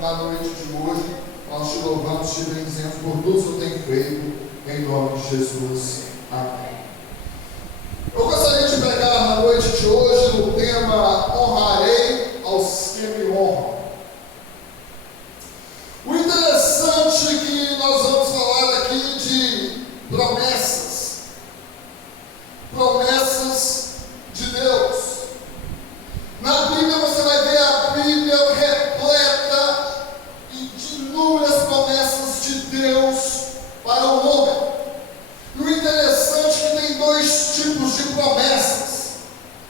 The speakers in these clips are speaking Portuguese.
na noite de hoje. Nós te louvamos, te bendizemos por tudo que o Senhor tem feito, em nome de Jesus. Amém. Eu gostaria de pregar na noite de hoje no tema honrarei aos que me honram. O interessante é que nós vamos falar aqui de promessas de Deus. Na Bíblia você vai ver a Bíblia repleta de inúmeras promessas de Deus para o homem. E o interessante é que tem dois tipos de promessas.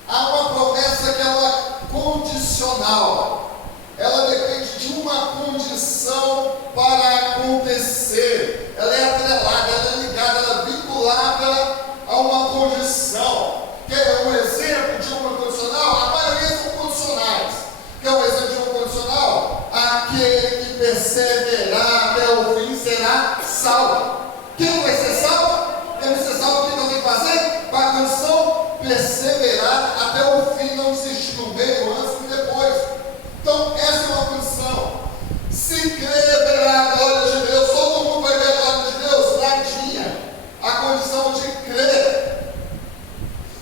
Há uma promessa que ela é condicional. Ela depende de uma condição para acontecer. Ela é atrelada, ela é ligada, ela é vinculada a uma condição. Quer um exemplo de uma condicional? A maioria são condicionais. Quer um exemplo de uma condicional? Aquele que perseverar até o fim será salvo. Quem vai ser salvo? Quem vai ser salvo, o que eu tenho que fazer? Para a condição perseverar até o fim, não desistir no meio, antes e depois. Então, essa é uma condição. Se crer, verá a glória de Deus. Todo mundo vai ver a glória de Deus? Nadinha. A condição de crer.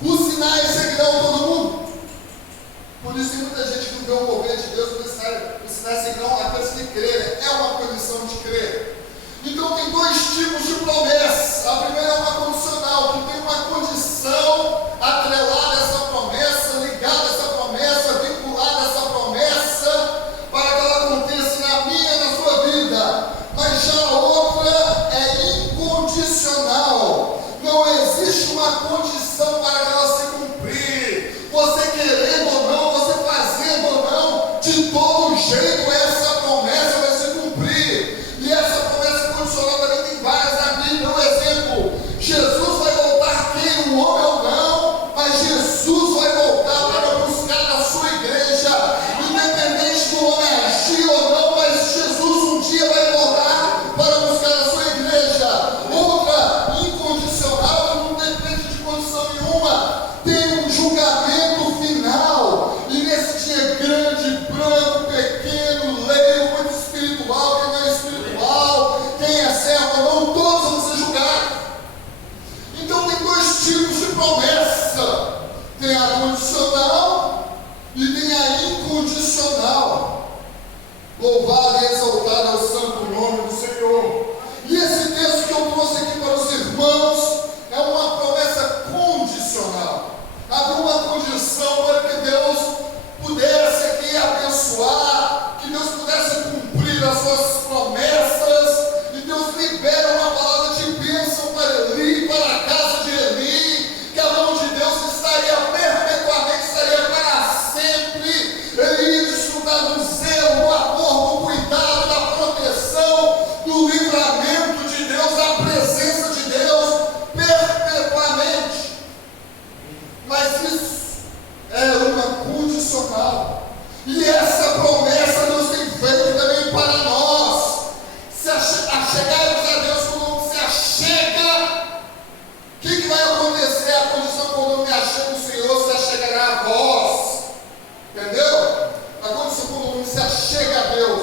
Os sinais seguirão todo mundo. Por isso que muita gente não vê o mover de Deus, os sinais seguirão aqueles que crerem. É uma condição de crer. Então tem dois tipos de promessas. A primeira é uma condicional, que tem uma condição atrelada a essa promessa, ligada a essa promessa, vinculada a essa promessa, para que ela aconteça na minha e na sua vida. Mas já a outra é incondicional. Não existe uma condição para ela se cumprir. Você querendo ou não, você fazendo ou não, de todo jeito essa promessa vai se cumprir. E essa promessa condicional também tem várias na Bíblia. Um exemplo: Jesus vai voltar, queira o homem ou não, mas Jesus vai voltar para buscar a sua igreja, independente do homem agir ou não, mas Jesus um dia vai voltar para buscar a sua igreja. Outra incondicional, que não depende de condição nenhuma, tem um julgamento final, e nesse dia grande, branco, pequeno, leigo, muito espiritual, quem não é espiritual, quem é servo ou não, todos vão ser julgados. Então tem dois tipos de promessa: tem a condicional e tem a incondicional. Louvado e exaltado é o santo nome do Senhor. E esse texto que eu trouxe aqui para os irmãos é uma promessa condicional. Havia uma condição para que Deus pudesse aqui abençoar, que Deus pudesse cumprir as suas promessas, e Deus libera uma palavra de bênção para Eli, para a casa de Eli, que a mão de Deus estaria perpetuamente, estaria para sempre. Ele ia desfrutar do zelo, do amor, do cuidado, da proteção, do livramento de Deus, da presença de Deus perpetuamente. Mas isso é uma condicional. E essa promessa Deus tem feito também para nós. Se achegarmos a Deus, quando se achega, o que vai acontecer? A condição quando eu me achego no Senhor, se achegará a vós. Entendeu? A condição quando se achega a Deus,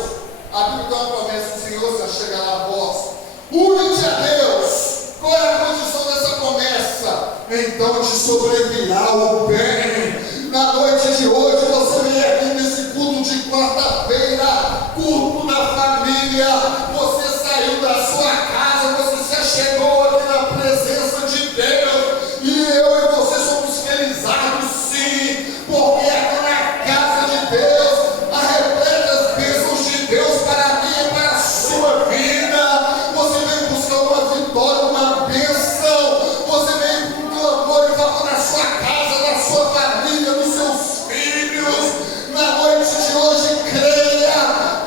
a Bíblia dá uma promessa: o Senhor se achegará a vós. Une-te a Deus. Qual é a condição dessa promessa? Então te sobrevirá o bem. Na noite de hoje você vem aqui nesse culto de quarta-feira, culto da família. Você saiu da sua casa, você se achegou aqui na presença de Deus. E eu e você somos felizados sim, porque aqui na casa de Deus há repletas bênçãos de Deus para mim e para a sua vida. Você vem buscar uma vitória, uma bênção. Você vem com um clamor em favor da sua casa, da sua família, dos seus filhos. Na noite de hoje, creia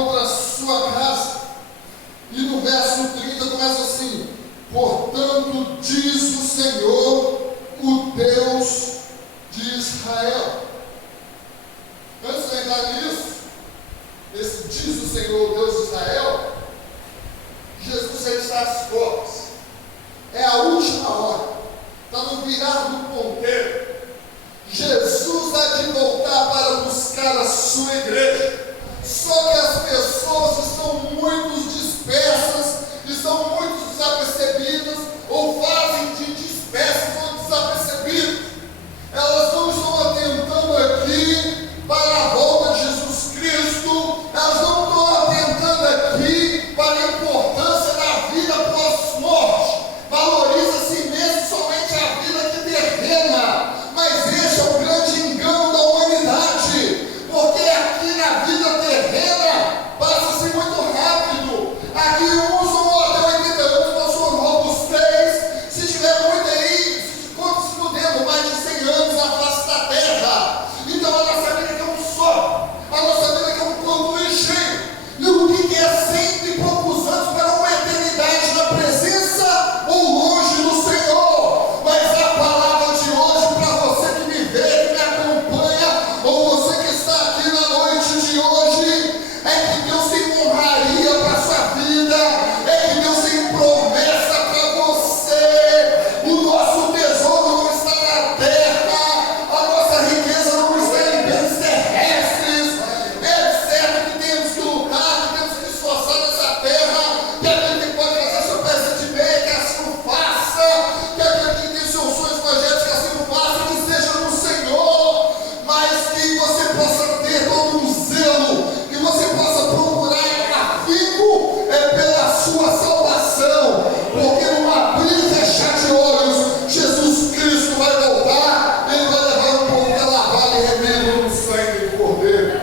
contra a sua casa. E no verso 30 começa assim: portanto, diz o Senhor, o Deus de Israel. Antes de entrar nisso, esse diz o Senhor, o Deus de Israel, Jesus já está às portas. É a última hora. Está no virar do ponteiro. Jesus há de voltar para buscar a sua igreja. Só que as pessoas estão muito dispersas, estão muito desapercebidas, ou fazem de dispersas ou desapercebidas. Elas não estão atentando aqui para a volta de Jesus Cristo, elas não estão atentando aqui para a importância da vida pós-morte. Valoriza a si mesmo somente a vida aqui terrena, mas esse é o grande engano da humanidade, porque aqui na vida terrena passa-se muito rápido. Aqui uns vão até 80 anos, nós somos robustez. Se tiver muito aí, quantos podemos, mais de 100 anos na face da terra. Então a nossa vida aqui é um só, a nossa vida aqui é um corpo cheio. E o que é cento e poucos anos para uma eternidade na presença ou longe do Senhor? Mas a palavra de hoje para você que me vê, que me acompanha, ou você que está aqui na noite de hoje, é que Deus tem honraria para a sua vida, é que Deus tem promessa para você. O nosso tesouro não está na terra, a nossa riqueza não está em bens terrestres. É certo que temos que lutar, que temos que esforçar nessa terra, que aquele que pode fazer seu presente bem, que assim o faça, que aquele que tem seus sonhos projetos, que assim o faça, que seja no Senhor, mas que você possa ter todo um zelo, que você possa procurar afinco pela sua salvação, porque num abrir e fechar de olhos, Jesus Cristo vai voltar, Ele vai levar o povo para lavar e remendo no sangue do Cordeiro.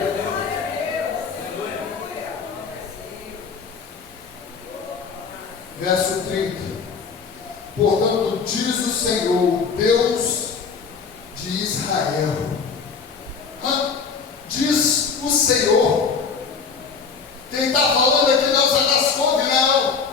Verso 30. Portanto, diz o Senhor, Deus de Israel. Diz o Senhor. Quem está falando aqui não é o Zagascog, não.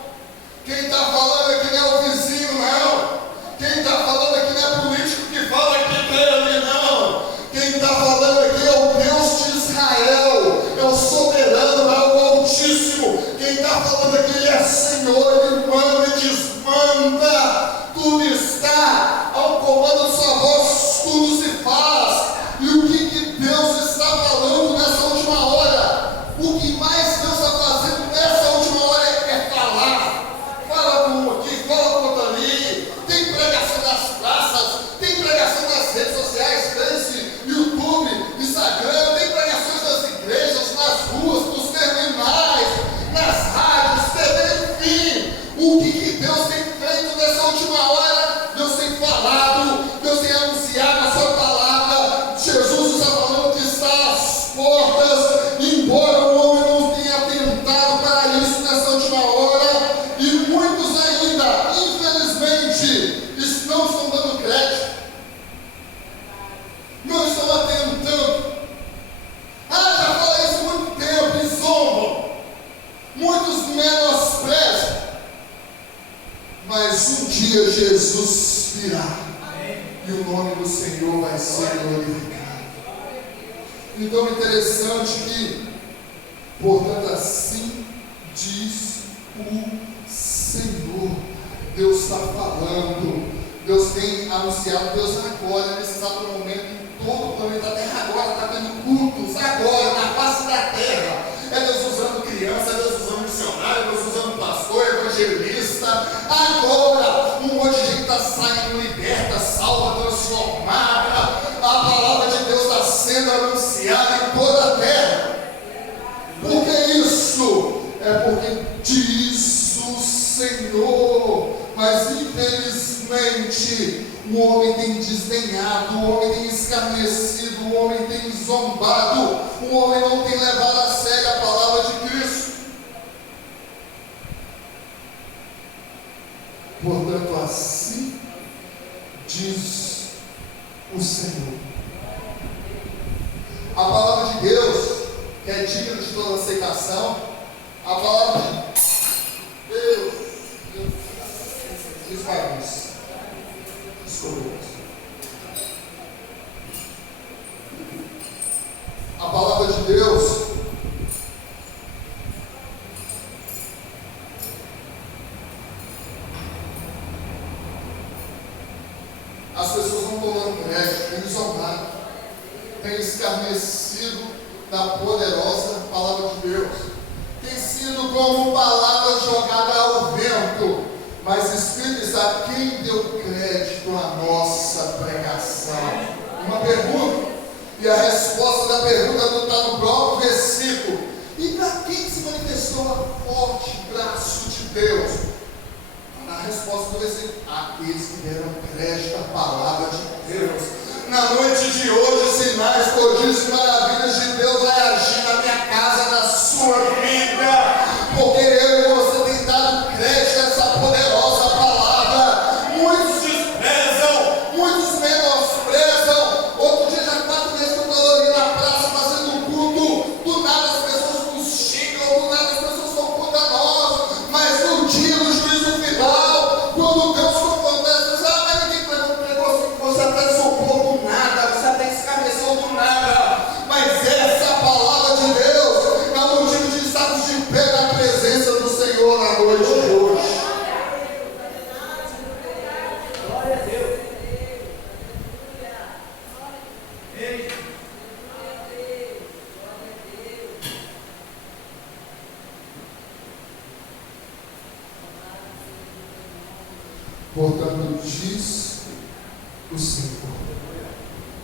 Quem está falando aqui não é o vizinho, não. Quem está falando aqui não é político que fala aqui dele, não. Quem está falando aqui é o Deus de Israel, é o soberano, é o Altíssimo. Quem está falando aqui, Ele é Senhor, Ele manda e desmanda. Tudo está ao comando de sua voz, tudo se faz. E o que Deus está falando nessa última hora? O que mais Deus está fazendo nessa última hora é falar. Fala com um aqui, fala com outro ali. Tem pregação nas praças, tem pregação nas redes sociais, Face, YouTube, Instagram, tem pregações nas igrejas, nas ruas, nos terminais, nas rádios, TV, enfim. O que Deus tem feito nessa última hora? Deus tem falado, Deus tem anunciado a sua palavra. Jesus está falando que está às portas, embora o homem não tenha atentado para isso nessa última hora, e muitos ainda, infelizmente, não estão dando crédito, não estão atentando. Já falei isso há muito tempo e zombam, muitos menosprezam, mas um dia Jesus virá e o nome do Senhor vai ser glorificado. Então é interessante que, portanto, assim diz o Senhor. Deus está falando, Deus tem anunciado, Deus agora, nesse exato momento, em todo o planeta Terra, agora está tendo cultos, agora, na face da terra. É Deus usando criança, é Deus usando missionário, é Deus usando pastor, evangelista. Agora, um monte de gente está saindo liberta, salva, transformada. A palavra de Deus está sendo anunciada em toda a terra. Por que isso? É porque diz o Senhor. Mas infelizmente o homem tem desdenhado, o homem tem escarnecido, o homem tem zombado, o homem não tem levado a sério a palavra de Cristo. Portanto, assim diz o Senhor. A palavra de Deus quer digno de toda aceitação. A palavra de Deus. Desculpa. A palavra de Deus as pessoas não estão dando crédito, têm desonrado, têm escarnecido da poderosa palavra de Deus, tem sido como palavra jogada ao vento, mas Espírito está, quem deu crédito à nossa pregação? Uma pergunta, e a resposta da pergunta está no próprio versículo. E para quem se manifestou a forte braço de Deus? Na resposta do versículo, aqueles que deram crédito à palavra de Deus. Na noite de hoje, sinais, prodígios e maravilhas de Deus vai agir na minha casa, na sua vida, porque eu e você tem dado crédito a essa poderosa palavra. Muitos desprezam, muitos menosprezam. Outro dia, já 4 vezes que eu estou ali na praça fazendo culto, do nada as pessoas nos xingam, do nada as pessoas são contra nós, mas no dia do juízo final, quando Deus confronta essas, mas ninguém pregou assim, você até socorro do nada, você até escarneceu do nada, mas essa palavra de Deus é o motivo de estarmos de pé na presença do Senhor na noite de hoje. Glória a Deus. Portanto, diz o Senhor,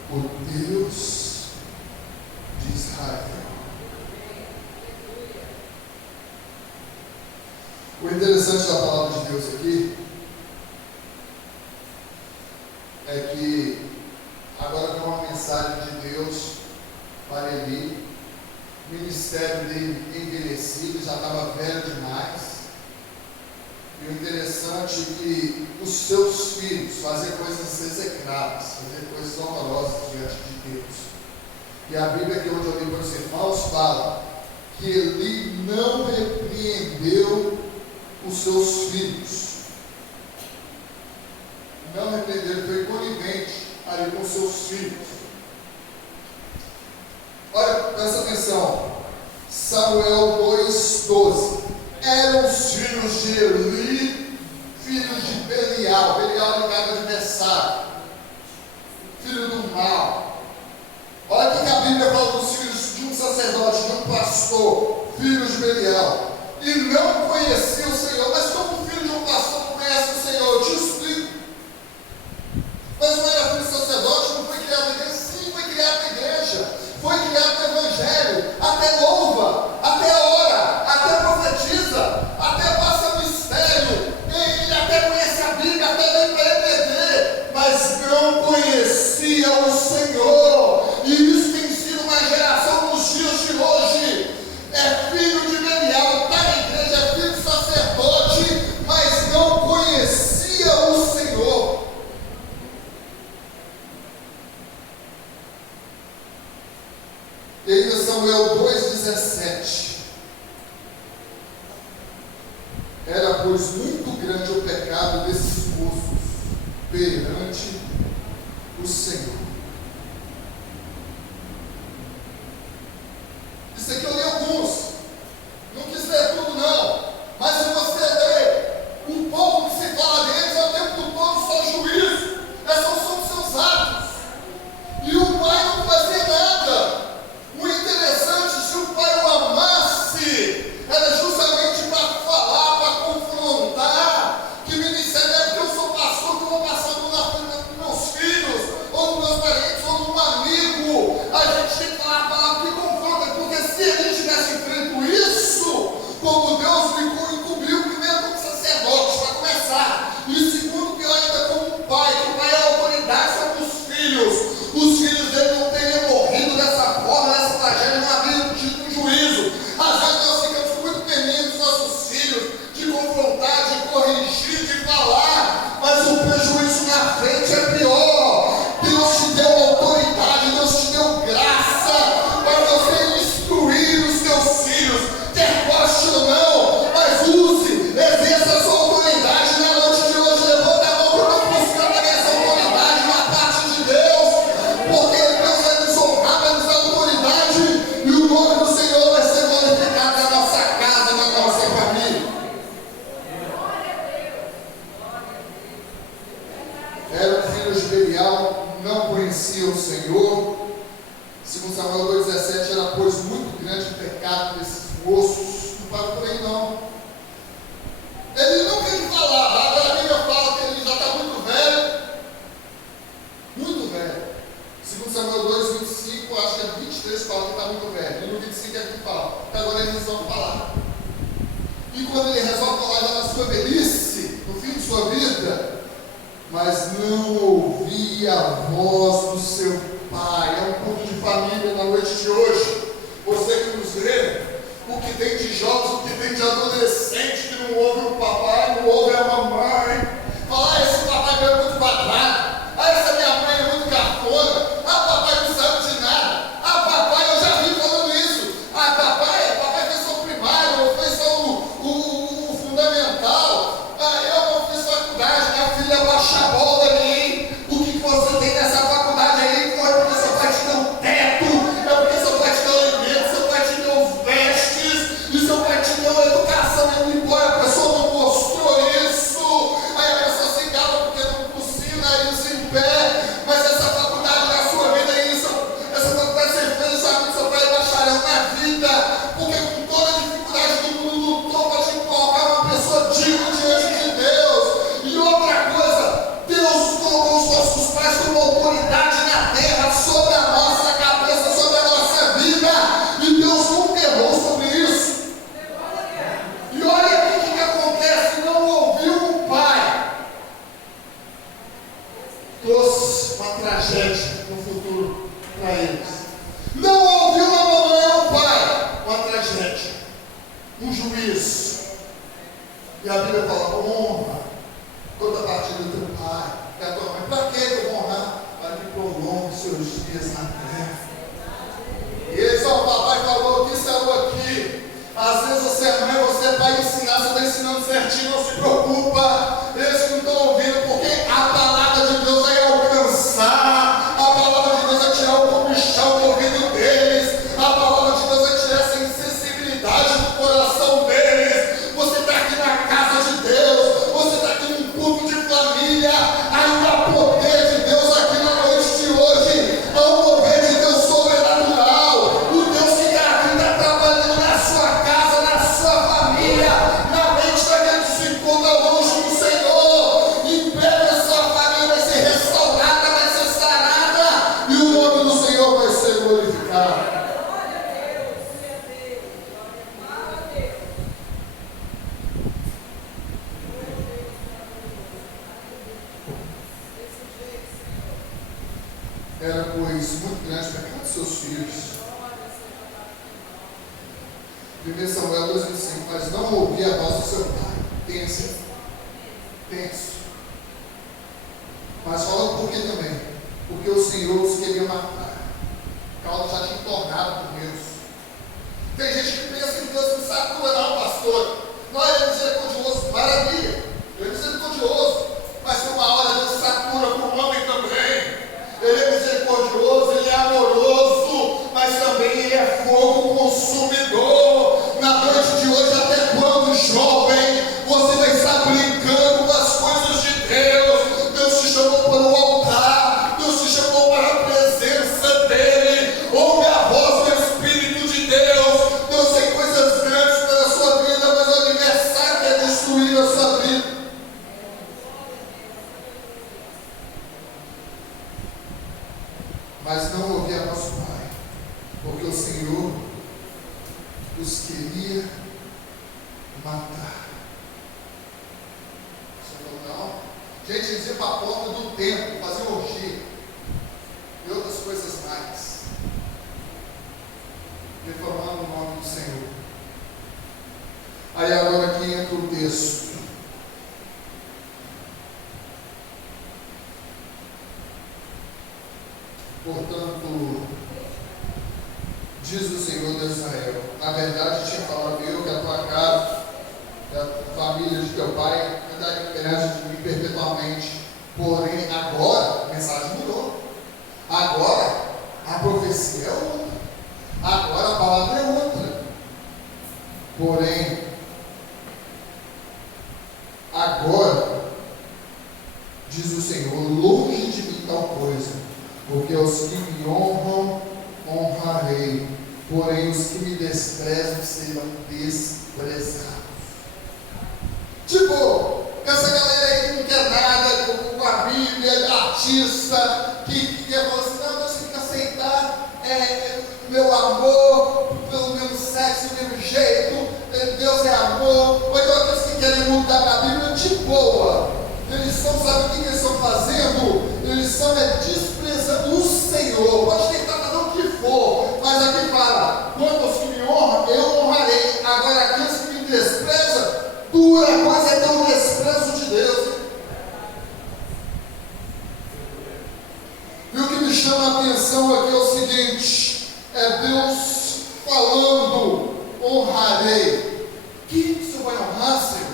o Deus de Israel. O interessante da palavra de Deus aqui é que agora tem uma mensagem de Deus para Eli. O ministério dele envelhecido, já estava velho demais. E o interessante é que os seus filhos faziam coisas execráveis, faziam coisas horrorosas diante de Deus. E a Bíblia, que onde eu li para os irmãos, fala que Eli não repreendeu os seus filhos. Não repreendeu, ele foi conivente ali com os seus filhos. Olha, presta atenção. Samuel 2,12. Eram os filhos de Eli, filhos de Belial. Belial era o adversário, filho do mal. Olha o que a Bíblia fala dos filhos de um sacerdote, de um pastor, filhos de Belial. E não conhecia o Senhor. Mas como o filho de um pastor não conhece o Senhor? Eu te explico. Mas não era filho de sacerdote, não foi criado na igreja? Sim, foi criado na igreja. Foi criado no Evangelho. Até louva, até ora, até profetiza, até passa mistério. Ele até conhece a Bíblia, até vem para EBD, mas não conhecia o Senhor. E isso tem sido uma geração nos dias de hoje. É filho de Belial, está na igreja, é filho de sacerdote, mas não conhecia o Senhor. E ainda Samuel 2,17. Era, pois, muito grande o pecado desses moços perante o Senhor. Isso aqui eu li alguns. Não quis ler tudo, não. Mas se você ler, o povo que se fala deles é o tempo todo só juízo. São seus atos. E o pai não fazia nada. O interessante, se o pai o amasse, era justamente para falar, para confrontar, que ministério é porque eu sou pastor, que eu vou passar tudo na frente dos meus filhos, ou dos meus parentes, ou de um amigo. A gente tem que falar a palavra que confronta, porque se ele tivesse feito isso, como Deus me encobriu, primeiro como sacerdote, para começar, e segundo, pior ainda, como um pai, que o pai é a autoridade sobre os filhos dele não teriam morrido dessa forma, dessa tragédia, não havia tido um juízo. Às vezes nós ficamos com muito temor ossos. Não para por aí não. Ele não quer falar, agora a Bíblia fala que ele já está muito velho. Muito velho. Segundo Samuel 2, 25, acho que é 23 fala que está muito velho. E no 25 é que fala. Então agora ele resolve falar. E quando ele resolve falar já na sua velhice, no fim de sua vida, mas não ouvia a voz do seu pai. É um culto de família na noite de hoje. Você que nos vê, o que tem de jovens, o que tem de adolescente que não ouve o papai, não ouve a mamãe. Fala, esse papai meu é muito quadrado. Essa minha mãe é muito cafona. Papai não sabe de nada. Papai, eu já vi falando isso. Papai fez só o primário, ou fez só o fundamental. Eu não fiz faculdade, minha filha baixa a bola aí. O que você tem nessa faculdade aí? Foi porque seu pai te deu um teto, é porque seu pai te deu alimento, seu pai te deu vestes, e seu pai te deu educação, e não importa, a pessoa não mostrou isso. Aí a pessoa se cala porque não cozinha isso em pé, mas essa faculdade na sua vida é isso, essa faculdade você fez, sabe que seu pai é bacharel na vida, porque com toda a dificuldade do mundo lutou para te colocar uma pessoa digna diante de Deus. E outra coisa, Deus colocou os nossos pais como autoridade na terra, sobre a nossa cabeça, sobre a nossa vida, e Deus nunca errou sobre isso. E olha aqui o que acontece, não ouviu o pai, trouxe uma tragédia no futuro para eles. Não ouviu a mamãe ou o pai, uma tragédia, um juízo. E a Bíblia fala, honra toda a partida do teu pai, da tua mãe. Para que eu vou honrar? Para que prolongue seus dias na terra. E esse o papai falou aqui, saiu aqui. Às vezes você é mãe, você é pai, ensinar, você está ensinando certinho, não se preocupa. Eles não estão ouvindo, porque a palavra de Deus vai alcançar, a palavra de Deus vai tirar o comichão do ouvido deles, a palavra de Deus vai tirar essa insensibilidade do coração deles. Você está aqui na casa de Deus, você está aqui num culto de família, ainda há poder de Deus aqui na noite de hoje, há um poder de Deus sobrenatural. O Deus que está aqui está trabalhando na sua casa, na sua família, na mente daquele que se encontra longe do Senhor. Em breve a sua família vai ser restaurada, vai ser sarada, e o nome do Senhor vai ser glorificado. Era, pois, muito grande o pecado dos seus filhos. 1 Samuel 2,25, mas não ouvi a voz do seu pai. Tenso. Mas fala por que também? Porque o Senhor os queria matar. Caldo já tinha tornado com Deus. Tem gente que pensa que Deus não sabe curar, não, pastor. Não, ele é misericordioso, maravilha. Ele é misericordioso. Mas tem uma hora Deus sacura para o homem também. Ele é misericordioso, ele é amoroso, mas também ele é fogo consumidor. Na noite de hoje, até quando, jovem, você vai estar brincando com as coisas de Deus? Deus te chamou para o altar, Deus te chamou para a presença dele. Ouve a voz do Espírito de Deus. Deus tem coisas grandes para a sua vida, mas o adversário quer destruir a sua vida. Mas não ouvi a voz do pai, porque o Senhor os queria matar. Você falou, não? Gente, eles iam para a porta do templo, fazer orgia e outras coisas mais, reformando o nome do Senhor. Aí agora aqui entra o texto. Portanto, diz o Senhor de Israel, na verdade tinha falado eu que a tua casa, que a família de teu pai, andaria perante de mim perpetuamente. Porém, agora, a mensagem mudou. Agora, a profecia é outra. Agora, a palavra é outra. Porém, agora, diz o Senhor, longe de mim tal coisa, porque os que me honram, honrarei, porém os que me desprezam serão desprezado. Tipo, essa galera aí que não quer nada com a Bíblia, artista, que quer falar assim, não, Deus tem que aceitar meu amor pelo mesmo sexo, do mesmo jeito, Deus é amor. Ou então aqueles que querem mudar a Bíblia de boa. Eles não sabem o que eles estão fazendo, eles estão desprezando o Senhor. Pode tentar fazer o que for, mas aqui fala, quanto aos que me honram, eu honrarei. Agora aqueles que me desprezam, dura coisa é ter o desprezo de Deus. E o que me chama a atenção aqui é o seguinte, é Deus falando, honrarei. Quem o Senhor vai honrar, Senhor?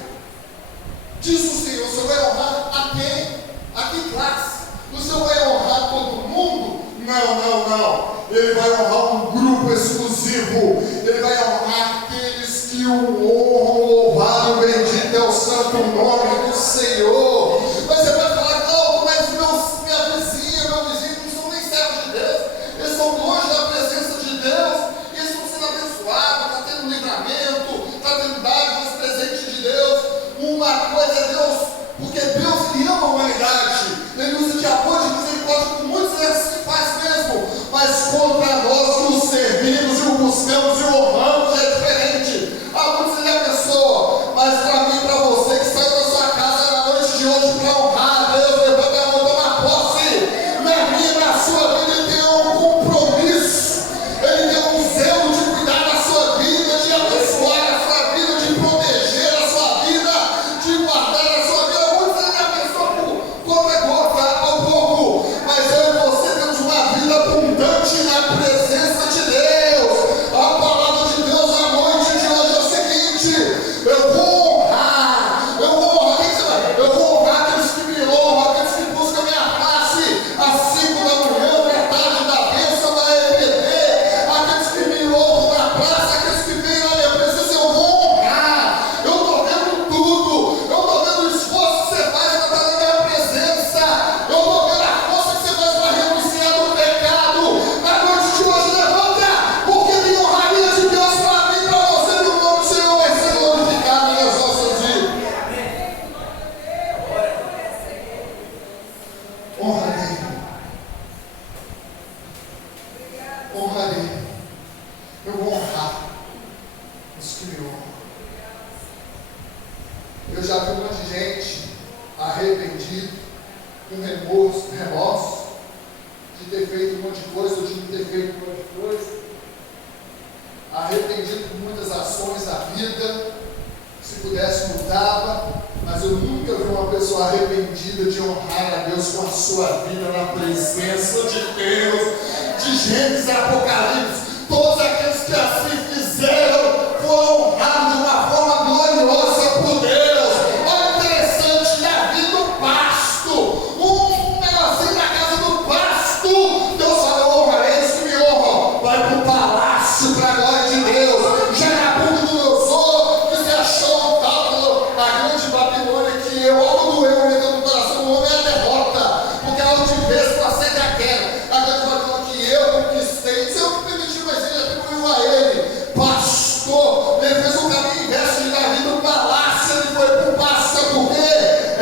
Diz o Senhor vai honrar a quem? A que classe? O Senhor vai honrar todo mundo? Não. Ele vai honrar um grupo exclusivo. Ele vai honrar aqueles que o honram, louvado, bendito é o santo nome do Senhor. Mas você vai falar, não, mas minha vizinha, meu vizinho não são nem servos de Deus. Eles são longe da presença de Deus. E eles estão sendo abençoados, está tendo livramento, está tendo dádivas, presente de Deus. Uma coisa é Deus, porque Deus ele ama a humanidade, ele usa de amor, de misericórdia com muitos, é assim que faz mesmo, mas contra nós que o servimos e o buscamos e o honramos é diferente. Há muitos ele abençoa, mas para mim e para você que saiu da sua casa na noite de hoje para honrar a Deus, levanta a mão, toma posse, na minha e na sua vida ele tem um compromisso, ele tem um zelo de cuidar da sua vida, de abençoar a sua vida, de proteger a sua vida, de guardar a sua vida. Muitos ele abençoa por conta gota ou pouco, mas eu e você temos uma vida abundante na presença de Deus. A palavra de Deus à noite de hoje é o seguinte: eu vou honrar, quem você vai? Eu vou honrar aqueles que me honram, aqueles que buscam minha face, às 5 da manhã, metade da bênção da EBD, aqueles que me louvam na praça, aqueles que vêm na minha presença, eu vou honrar. Eu estou vendo tudo, eu estou vendo o esforço que você faz para estar na minha presença, eu estou vendo a força que você faz para renunciar do pecado. Na noite de hoje, levanta, porque tem honraria de Deus para mim e para você, e o nome do Senhor vai ser glorificado nas nossas vidas. Honrarei. Eu vou honrar os que me honram. Eu já vi um monte de gente arrependido, com remorso de ter feito um monte de coisa ou de não ter feito um monte de coisa, arrependido por muitas ações da vida, se pudesse mudava, mas eu nunca vi uma pessoa arrependida de honrar a Deus com a sua vida na presença de Deus. De Gênesis a Apocalipse, todos aqueles que assim fizeram foram honrados de uma forma gloriosa por Deus. Olha interessante, na vida do pasto, um negocinho na casa do pasto, Deus fala, eu honrarei os que me honram. Vai para o palácio para a glória de Deus. Já na bunda do meu sou, que se achou um tal, a grande Babilônia, que eu amo doeu dentro do coração do homem é a derrota, porque a última vez que você já quer, a grande Babilônia que eu conquistei, se eu me permitir, mas ele atribuiu a ele, pastor, ele fez um caminho inverso de Davi do palácio, ele foi para o pasto, porque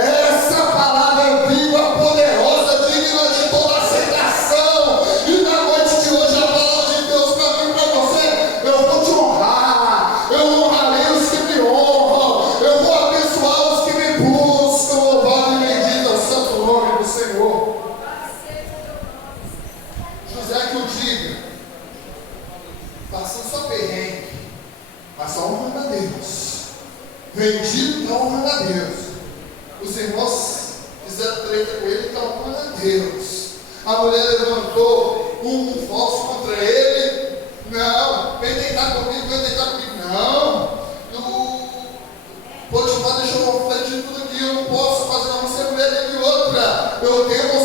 essa palavra é viva, poderosa, digna de toda aceitação, e na noite de hoje a palavra de Deus para mim e para você, eu vou te honrar, eu honrarei os que me honram, eu vou abençoar os que me buscam, louvado e bendito é o santo nome do Senhor. José que o diga, passando só perrengue, mas só honrando a Deus, vendido está honrando a Deus, os irmãos fizeram treta com ele, está honrando a Deus, a mulher levantou um falso contra ele, não, vem deitar comigo, não, Potifar deixou na frente de tudo aqui, eu não posso fazer uma mulher dele outra, eu tenho